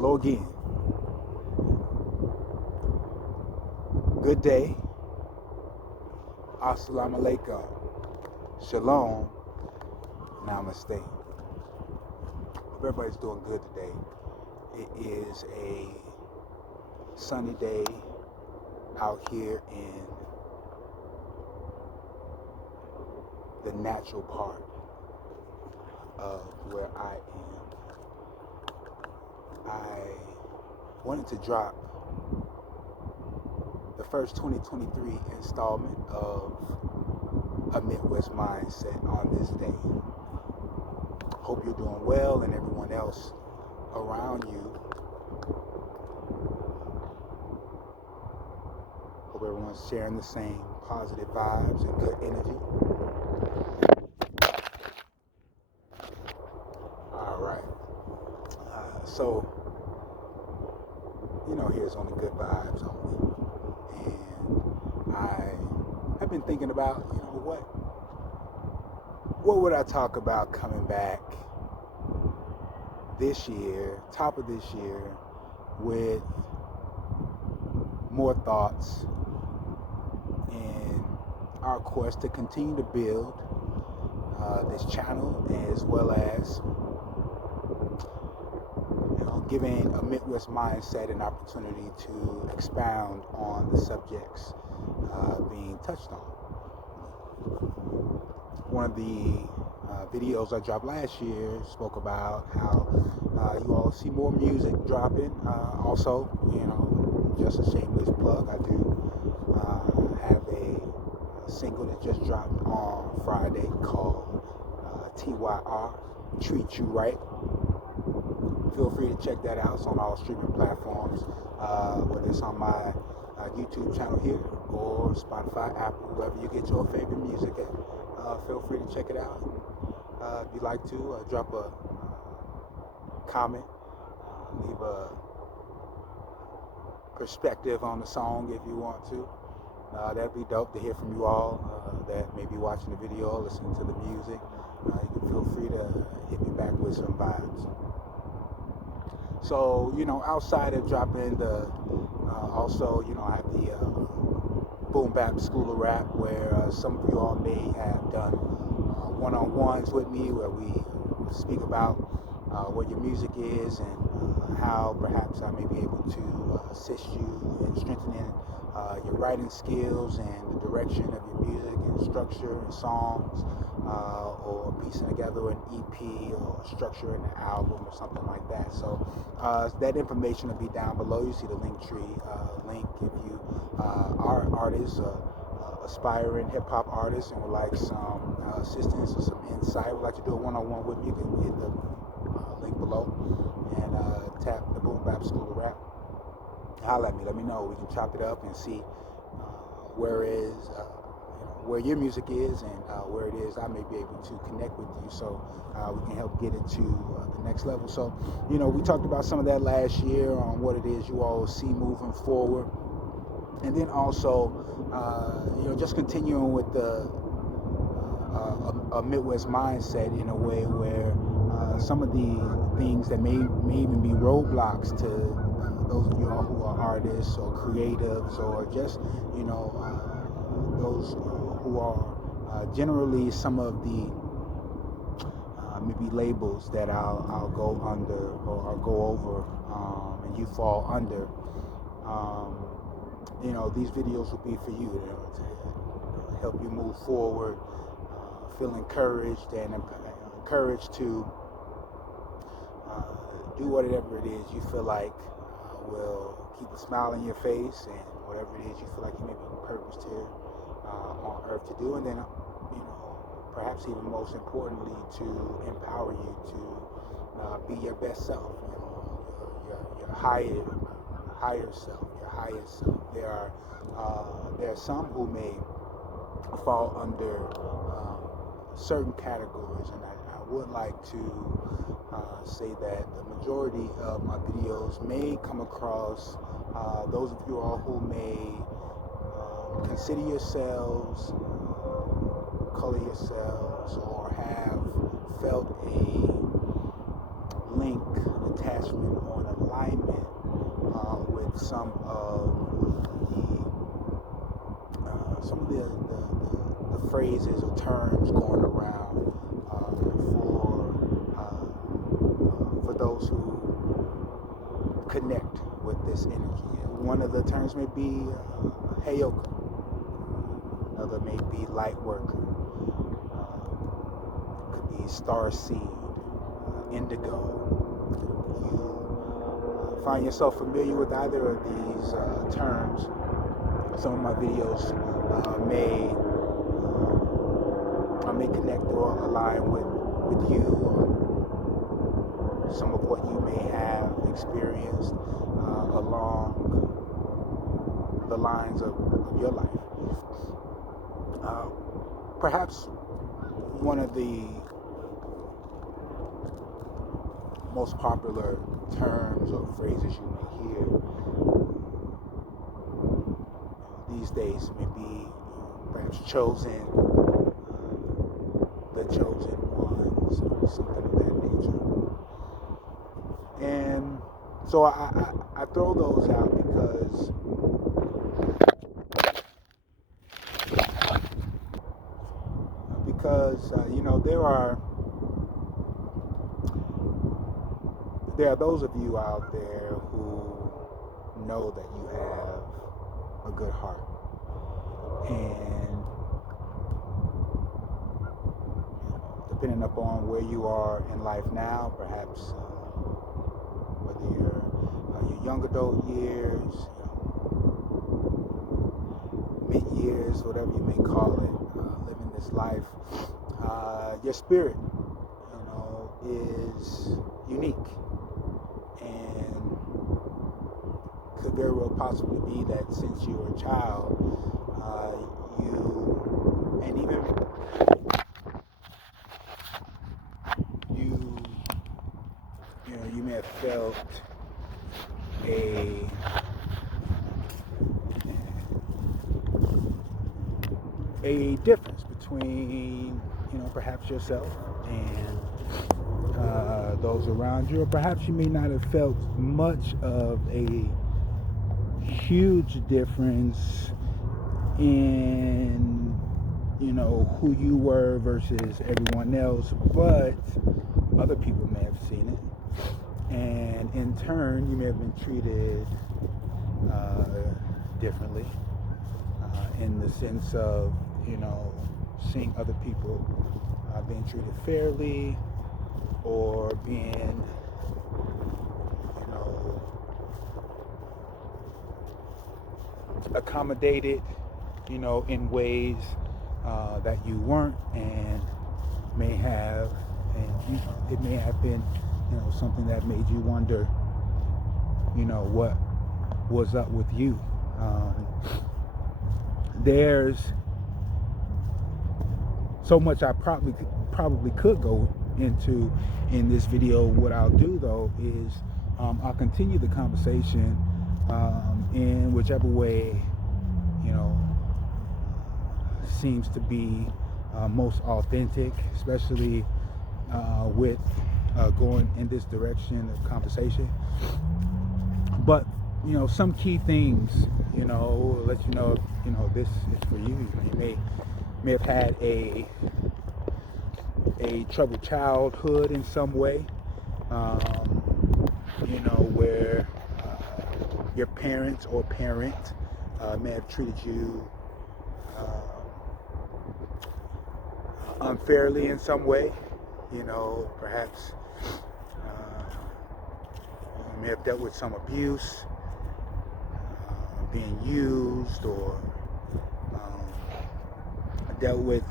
Hello again. Good day. Assalamu alaikum. Shalom. Namaste. Hope everybody's doing good today. It is a sunny day out here in the natural part of where I am. I wanted to drop the first 2023 installment of A Midwest Mindset on this day. Hope you're doing well and everyone else around you. Hope everyone's sharing the same positive vibes and good energy. All right. So, here's on the good vibes only. And I have been thinking about, what would I talk about coming back this year, top of this year, with more thoughts in our quest to continue to build this channel, as well as giving A Midwest Mindset an opportunity to expound on the subjects being touched on. One of the videos I dropped last year spoke about how you all see more music dropping. Also, just a shameless plug, I do have a single that just dropped on Friday called TYR, Treat You Right. Feel free to check that out. It's on all streaming platforms, whether it's on my YouTube channel here or Spotify, Apple, wherever you get your favorite music at. Feel free to check it out. If you'd like to, drop a comment, leave a perspective on the song if you want to. That'd be dope to hear from you all that may be watching the video or listening to the music. You can feel free to hit me back with some vibes. So, outside of dropping also, I have the Boom Bap School of Rap, where some of you all may have done one-on-ones with me, where we speak about what your music is and how perhaps I may be able to assist you in strengthening your writing skills and the direction of your music and structure and songs, or piecing together an EP or structuring an album or something like that. So that information will be down below. You see the Linktree link if you are artists, aspiring hip-hop artists, and would like some assistance or some insight, would like to do a one-on-one with me, you can hit the link below and tap the Boom Bap School of Rap. Holler at me, let me know. We can chop it up and see where your music is and where it is I may be able to connect with you, so we can help get it to the next level. So, we talked about some of that last year on what it is you all see moving forward. And then also, just continuing with the a Midwest mindset in a way where some of the things that may even be roadblocks to those of you all who are artists or creatives, or just those who are generally some of the maybe labels that I'll go under or I'll go over, and you fall under. These videos will be for you, to help you move forward, feel encouraged and encouraged to do whatever it is you feel like will keep a smile on your face, and whatever it is you feel like you may be purposed here on earth to do. And then, perhaps even most importantly, to empower you to be your best self, your higher self, your highest self. There are some who may fall under certain categories, and I would like to say that the majority of my videos may come across those of you all who may consider yourselves, color yourselves, or have felt a link, an attachment, or an alignment some of the phrases or terms going around for those who connect with this energy. One of the terms may be Heyoka. Another may be light worker. Could be star seed, indigo. You find yourself familiar with either of these terms. Some of my videos may connect or align with you, or some of what you may have experienced along the lines of your life. Perhaps one of the most popular terms or phrases you may hear these days may be perhaps chosen, the chosen ones, or something of that nature. And so I throw those out because there are those of you out there who know that you have a good heart, and depending upon where you are in life now, perhaps whether you're your young adult years, mid years, whatever you may call it, living this life, your spirit, is unique, and could very well possibly be that since you were a child, you may have felt a difference between perhaps yourself and those around you, or perhaps you may not have felt much of a huge difference in who you were versus everyone else, but other people may have seen it, and in turn you may have been treated differently, in the sense of seeing other people being treated fairly, or being accommodated in ways that you weren't, and it may have been something that made you wonder what was up with you. There's so much I probably could go into in this video. What I'll do though is I'll continue the conversation in whichever way seems to be most authentic, especially with going in this direction of conversation. But some key things let you know if this is for you. You may have had a troubled childhood in some way, where your parents or parent may have treated you unfairly in some way. Perhaps you may have dealt with some abuse, being used, or dealt with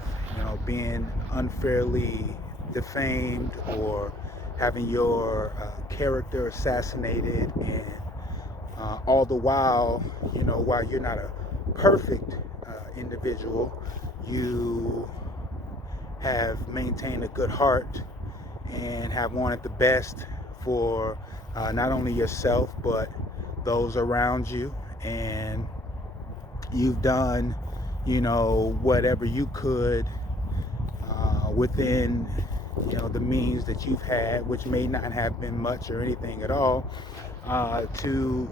being unfairly defamed, or having your character assassinated, and all the while while you're not a perfect individual, you have maintained a good heart and have wanted the best for not only yourself but those around you, and you've done whatever you could within the means that you've had, which may not have been much or anything at all, to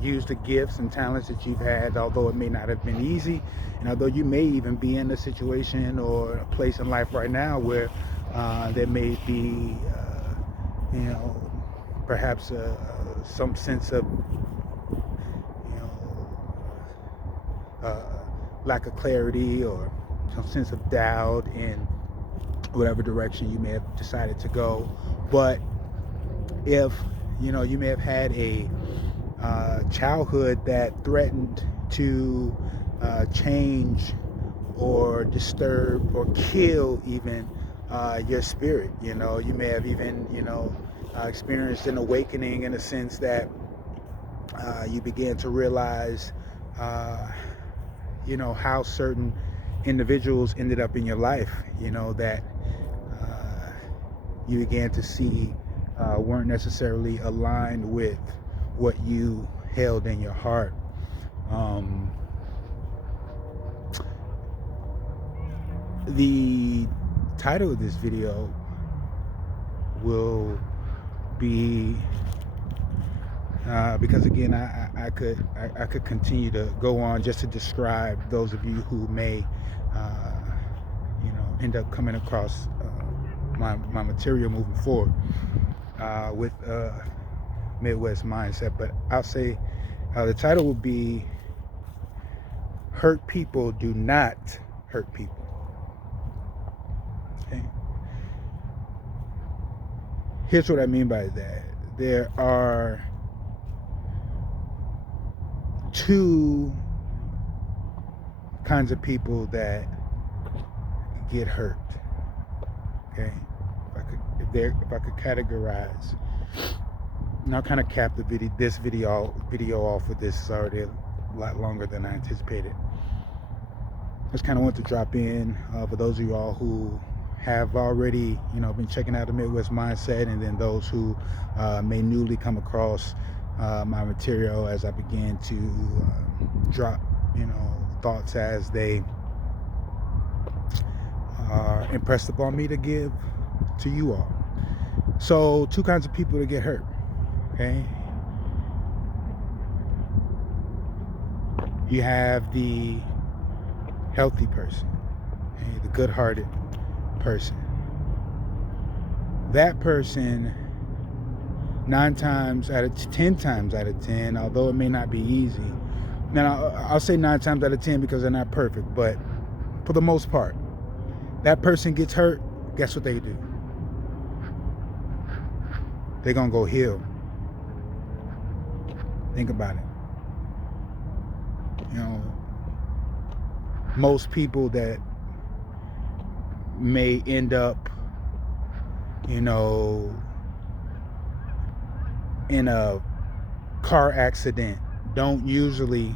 use the gifts and talents that you've had, although it may not have been easy, and although you may even be in a situation or a place in life right now where there may be, perhaps some sense of, lack of clarity or some sense of doubt in whatever direction you may have decided to go. But if you may have had a childhood that threatened to change or disturb or kill even your spirit, you may have even experienced an awakening in a sense that you began to realize how certain individuals ended up in your life, that you began to see weren't necessarily aligned with what you held in your heart. The title of this video will be because again I could continue to go on just to describe those of you who may end up coming across my material moving forward with Midwest mindset. But I'll say the title will be "Hurt People Do Not Hurt People." Okay. Here's what I mean by that. There are two kinds of people that get hurt. Okay, if I could categorize, and I'll kind of cap this video off with this. It's already a lot longer than I anticipated. Just kind of want to drop in for those of you all who have already been checking out the Midwest mindset, and then those who may newly come across my material as I began to drop thoughts as they are impressed upon me to give to you all. So two kinds of people that get hurt. Okay, you have the healthy person, okay, the good-hearted person. That person, 10 times out of 10, although it may not be easy. Now, I'll say 9 times out of 10 because they're not perfect, but for the most part, that person gets hurt, guess what they do? They're gonna go heal. Think about it. Most people that may end up, in a car accident don't usually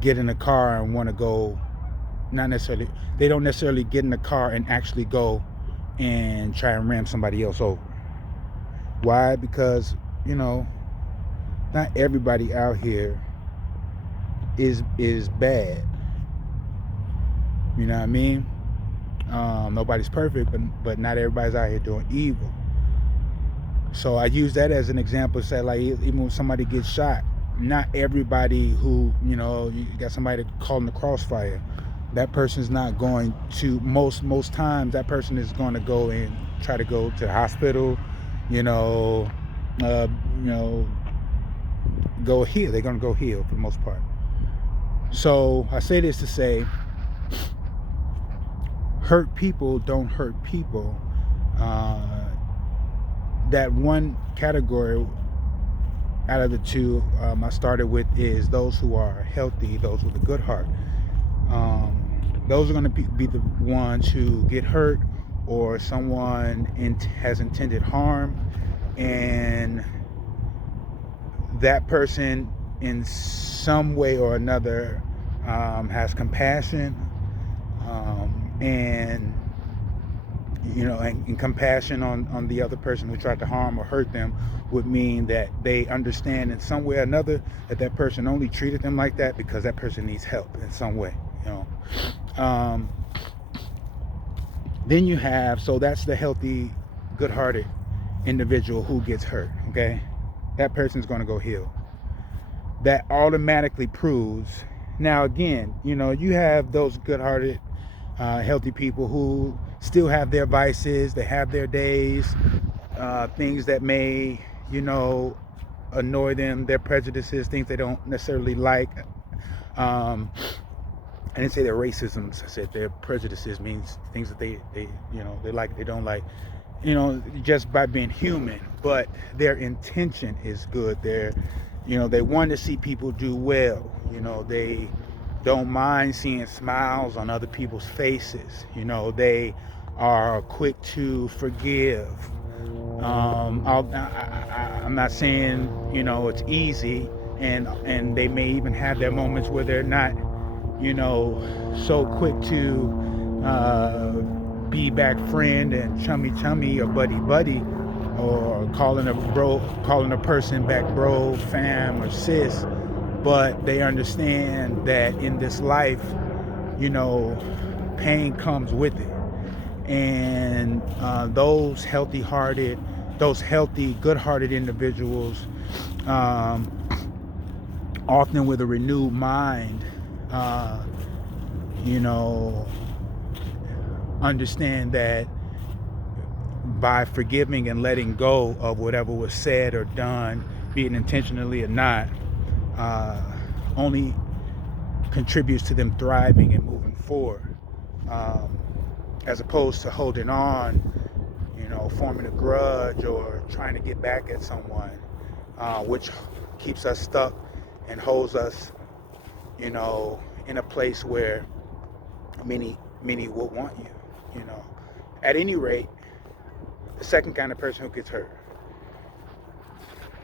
get in a car and want to go, they don't necessarily get in the car and actually go and try and ram somebody else over. Why? Because, not everybody out here is bad. You know what I mean? Nobody's perfect, but not everybody's out here doing evil. So I use that as an example to say, like, even when somebody gets shot, not everybody who, you got somebody caught in the crossfire, that person's not going to, most times that person is going to go and try to go to the hospital, go heal. They're going to go heal for the most part. So I say this to say, hurt people don't hurt people. That one category out of the two I started with is those who are healthy, those with a good heart. Those are going to be the ones who get hurt, or someone has intended harm, and that person in some way or another has compassion, and compassion on the other person who tried to harm or hurt them would mean that they understand in some way or another that person only treated them like that because that person needs help in some way. Then you have, so that's the healthy, good-hearted individual who gets hurt. Okay, that person's going to go heal. That automatically proves. Now again, you have those good-hearted, healthy people who still have their vices. They have their days, things that may, annoy them, their prejudices, things they don't necessarily like. I didn't say their racisms. I said their prejudices means things that they like, they don't like, just by being human. But their intention is good. They want to see people do well. They don't mind seeing smiles on other people's faces. They are quick to forgive. I'm not saying it's easy, and they may even have their moments where they're not so quick to be back friend and chummy or buddy, or calling a person back bro, fam, or sis. But they understand that in this life, pain comes with it. And those healthy, good-hearted individuals, often with a renewed mind, understand that by forgiving and letting go of whatever was said or done, be it intentionally or not, only contributes to them thriving and moving forward, as opposed to holding on, forming a grudge or trying to get back at someone, which keeps us stuck and holds us, in a place where many will want you. At any rate, the second kind of person who gets hurt.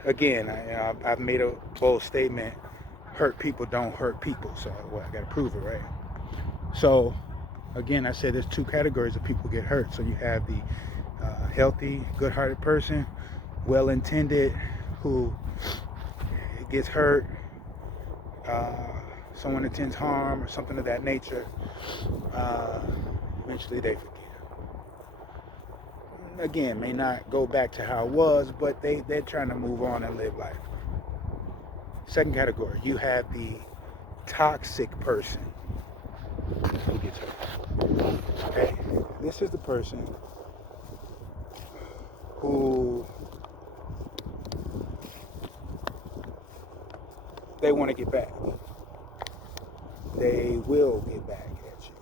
Again, I've made a bold statement: hurt people don't hurt people. So I got to prove it, right? So again, I said there's two categories of people who get hurt. So you have the healthy, good-hearted person, well-intended, who gets hurt. Someone intends harm or something of that nature. Eventually they forgive. Again, may not go back to how it was, but they're trying to move on and live life. Second category, you have the toxic person who gets hurt. Okay, this is the person who they want to get back. They will get back at you.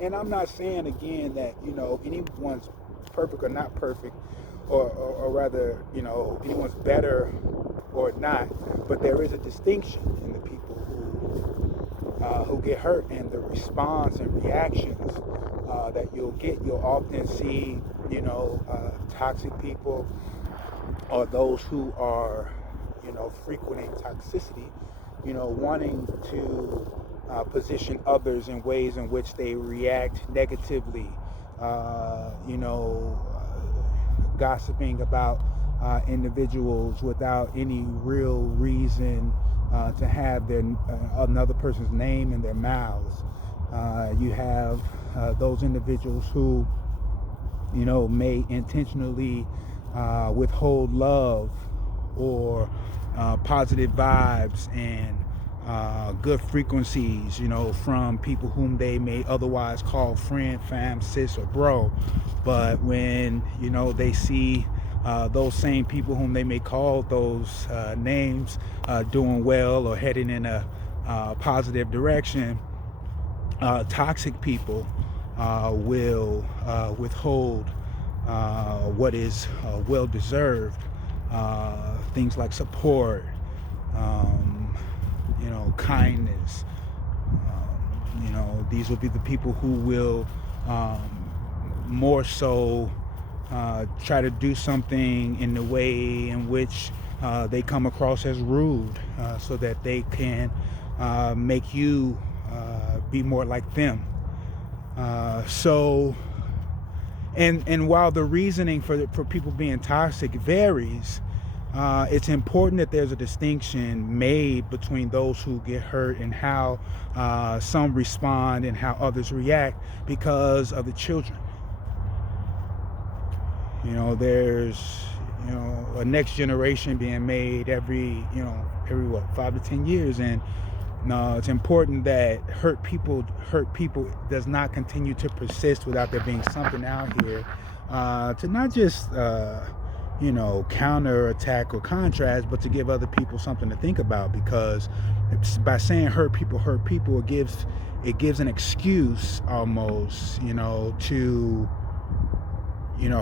And I'm not saying again that anyone's perfect or not perfect, or rather anyone's better or not, but there is a distinction in the people who get hurt, and the response and reactions that you'll get. You'll often see toxic people, or those who are frequenting toxicity, wanting to position others in ways in which they react negatively, gossiping about individuals without any real reason to have another person's name in their mouths. You have those individuals who may intentionally withhold love or positive vibes and good frequencies, from people whom they may otherwise call friend, fam, sis, or bro. But when, they see those same people whom they may call those names doing well or heading in a positive direction, toxic people will withhold what is well-deserved, things like support, kindness. These will be the people who will more so try to do something in the way in which they come across as rude, so that they can make you be more like them. And while the reasoning for people being toxic varies, it's important that there's a distinction made between those who get hurt and how some respond and how others react, because of the children. There's a next generation being made every what, 5 to 10 years, and it's important that hurt people does not continue to persist without there being something out here to not just counter attack or contrast, but to give other people something to think about. Because by saying hurt people, it gives an excuse almost, to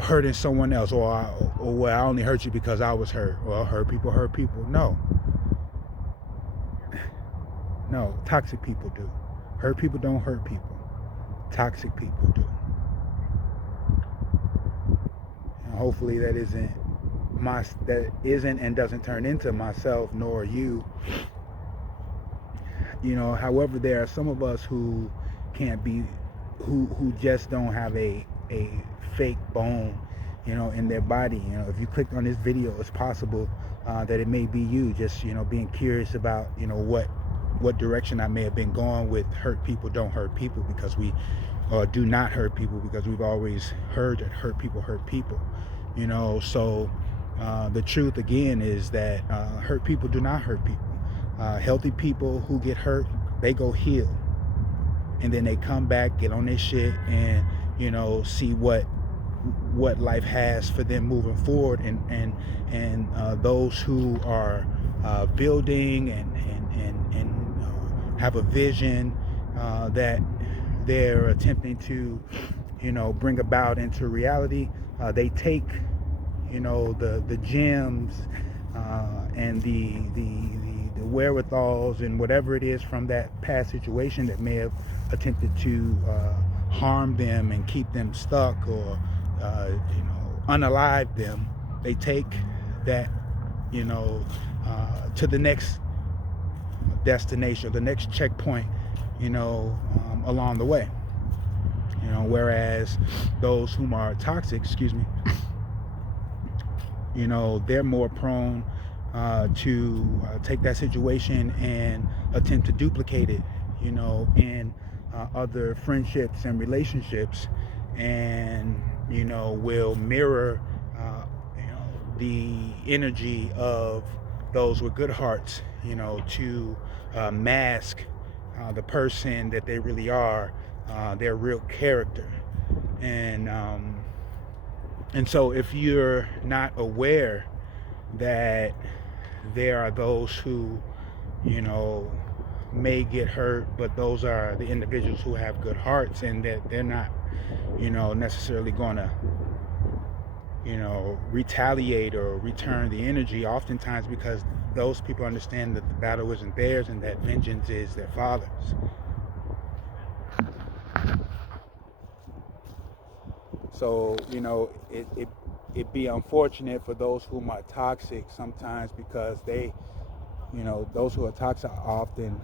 hurting someone else, or well, I only hurt you because I was hurt. Well, hurt people. No, toxic people do. Hurt people don't hurt people. Toxic people do. And hopefully that isn't and doesn't turn into myself nor you. However, there are some of us who can't be, who just don't have a fake bone, in their body. If you clicked on this video, it's possible that it may be you, just being curious about what direction I may have been going with hurt people don't hurt people, because we do not hurt people, because we've always heard that hurt people. So the truth again is that hurt people do not hurt people. Healthy people who get hurt, they go heal, and then they come back, get on their shit, and see what life has for them moving forward. And those who are building and have a vision that they're attempting to bring about into reality, they take the gems and the wherewithals and whatever it is from that past situation that may have attempted to harm them and keep them stuck, or unalive them. They take that to the next destination, the next checkpoint, along the way. Whereas those whom are toxic, they're more prone to take that situation and attempt to duplicate it, in other friendships and relationships, and will mirror the energy of those with good hearts, to mask the person that they really are, their real character. And so if you're not aware that there are those who may get hurt, but those are the individuals who have good hearts, and that they're not necessarily gonna retaliate or return the energy, oftentimes because those people understand that the battle isn't theirs and that vengeance is their father's. So it'd be unfortunate for those whom are toxic sometimes, because they those who are toxic are often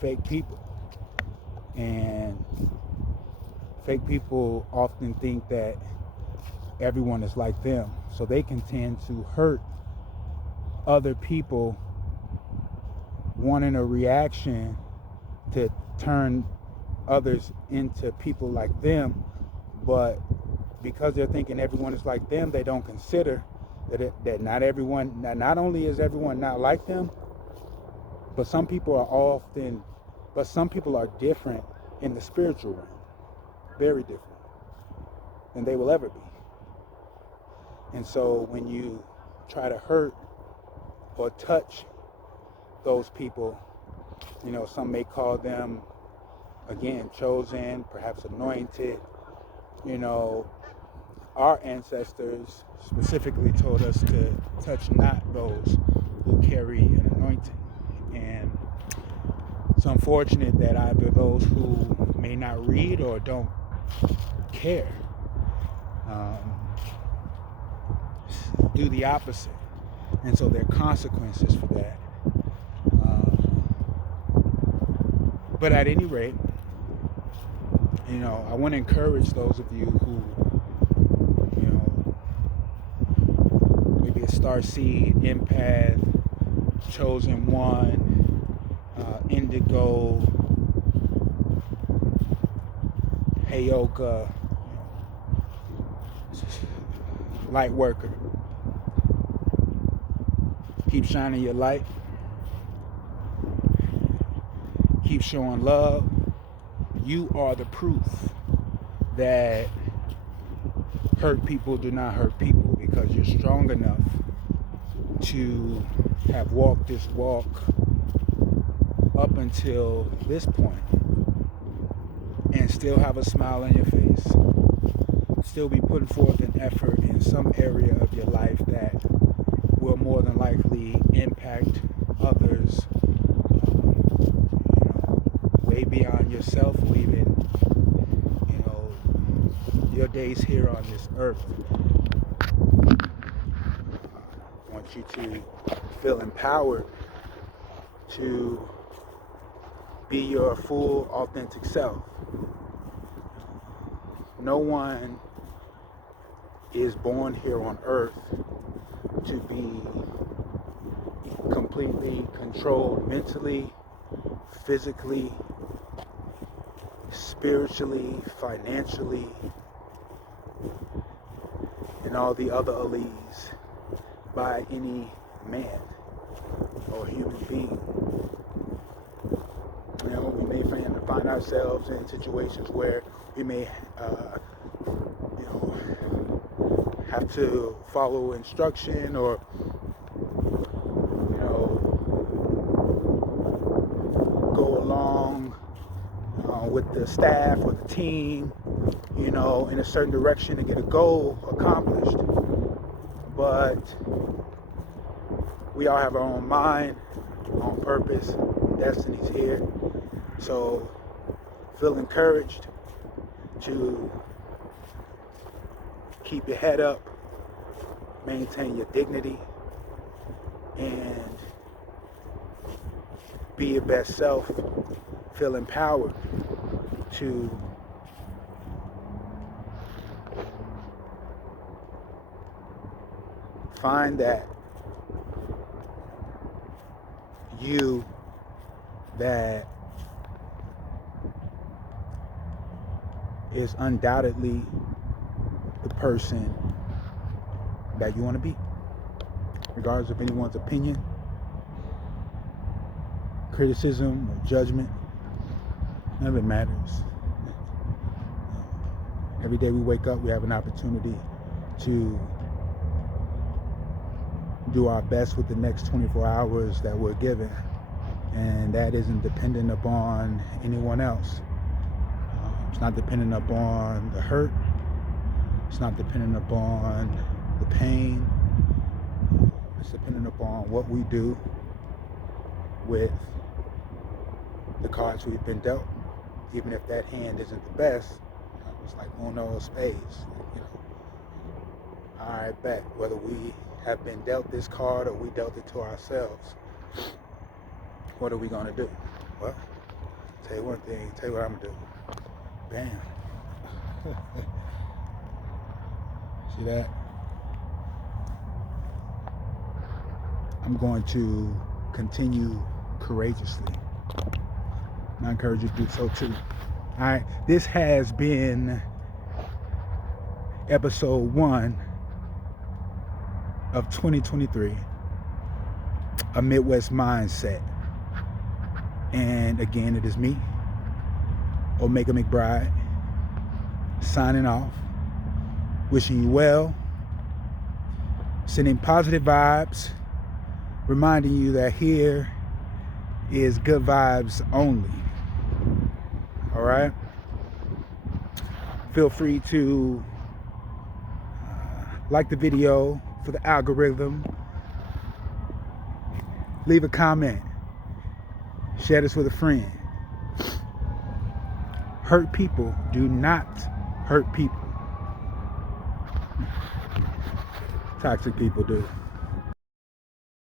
fake people, and fake people often think that everyone is like them, so they can tend to hurt other people, wanting a reaction to turn others into people like them. But because they're thinking everyone is like them, they don't consider that not only is everyone not like them, but some people are different in the spiritual realm, very different than they will ever be. And so when you try to hurt or touch those people, some may call them, again, chosen, perhaps anointed. Our ancestors specifically told us to touch not those who carry an anointing. And it's unfortunate that either those who may not read or don't care do the opposite. And so there are consequences for that. But at any rate, I want to encourage those of you who, maybe a starseed, empath, chosen one, indigo, Heyoka, Light worker. Keep shining your light. Keep showing love. You are the proof that hurt people do not hurt people, because you're strong enough to have walked this walk up until this point and still have a smile on your face, still be putting forth an effort in some area of your life that will more than likely impact others, way beyond yourself, or even, your days here on this earth. I want you to feel empowered to be your full, authentic self. No one is born here on earth to be completely controlled mentally, physically, spiritually, financially, and all the other alleys by any man or human being. We may find ourselves in situations where we may have to follow instruction, or go along with the staff or the team, in a certain direction to get a goal accomplished. But we all have our own mind, our own purpose, destiny's here. So feel encouraged to keep your head up, maintain your dignity, and be your best self. Feel empowered to find that you that is undoubtedly the person that you want to be, regardless of anyone's opinion, criticism, or judgment. None of it matters. Every day we wake up, we have an opportunity to do our best with the next 24 hours that we're given, and that isn't dependent upon anyone else. It's not dependent upon the hurt. It's not dependent upon the pain. It's dependent upon what we do with the cards we've been dealt. Even if that hand isn't the best, it's like Uno spades. All right, bet. Whether we have been dealt this card or we dealt it to ourselves, what are we gonna do? Well, tell you one thing. Tell you what I'm gonna do. Bam. See that? I'm going to continue courageously. And I encourage you to do so too. All right, this has been episode 1 of 2023, A Midwest Mindset. And again, it is me, Omega McBride, signing off, wishing you well, sending positive vibes, reminding you that here is good vibes only. All right? Feel free to like the video for the algorithm. Leave a comment. Share this with a friend. Hurt people do not hurt people. Toxic people do.